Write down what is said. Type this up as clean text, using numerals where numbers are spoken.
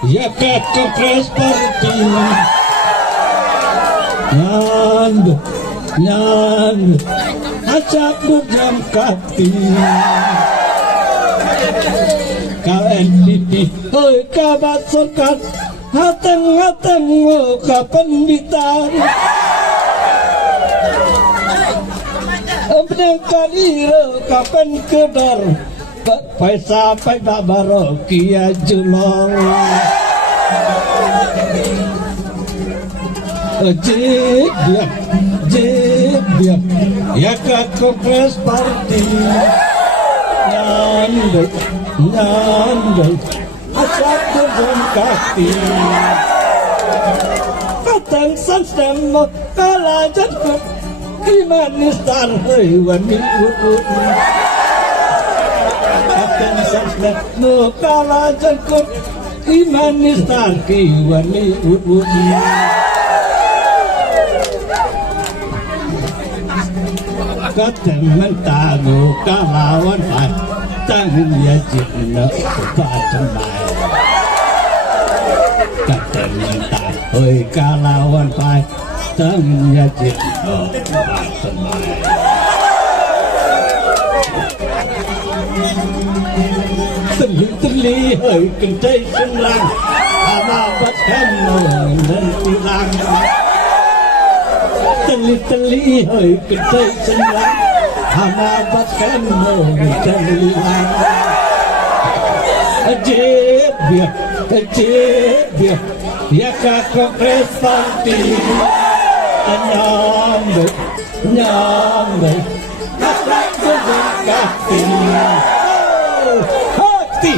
Jagat kepres parti Nyand acak dugam kati KNPP hoi kabat sorkat hateng kapenditan Penengkan ira kapan kedar Pai sampai babaro kia julong Jib ya ke kongres parti Nyandai asap dugam kaki Katang sansem kala jatuh Imanistar wani ut Katang sansem kala jatuh Imanistar wani ut Katang mentagu kalawan pai Tangan ya jina kepacemai Katang mentagu kalawan pai Tangan ya jina kepacemai Teli hơi kentai senlang Amabat kamu nanti lang Teli hơi kentai senlang Amabat kamu nanti lang Ajib biar Ya kakak prestasi Nyambe Kakak kekasih Hati